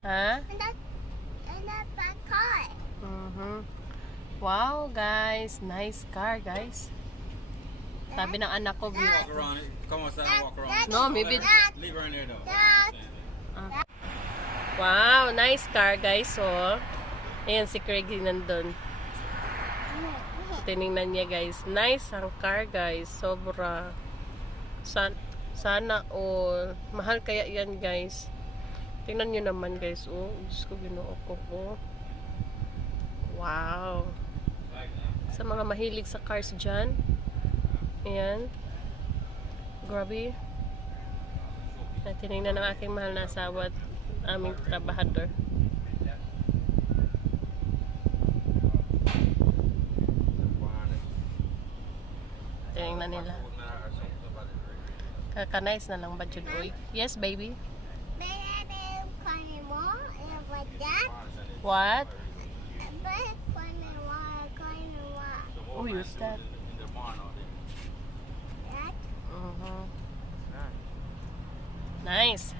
Ha? And that's my car. Wow, guys. Nice car, guys. Sabi ng anak ko, Walk around it. Come on, son, walk around. No, maybe. Leave her in there though. Wow, nice car, guys. So, ayan si Craig nandun. Tinignan niya, guys. Nice ang car, guys. Sobra. Sana all. Mahal kaya yan, guys. Tingnan nyo naman, guys. Oh, Diyos ko, ginoo ko. Oh. Wow. Sa mga mahilig sa cars dyan. Ayan. Grabe. Tinignan ng aking mahal na asawa at aming trabahador. Tinignan nila. Kakanice na lang ba, Jud? Yes, baby. Baby, funny more and like that. What? But funny more, kind of more. Oh, use that. That. Nice.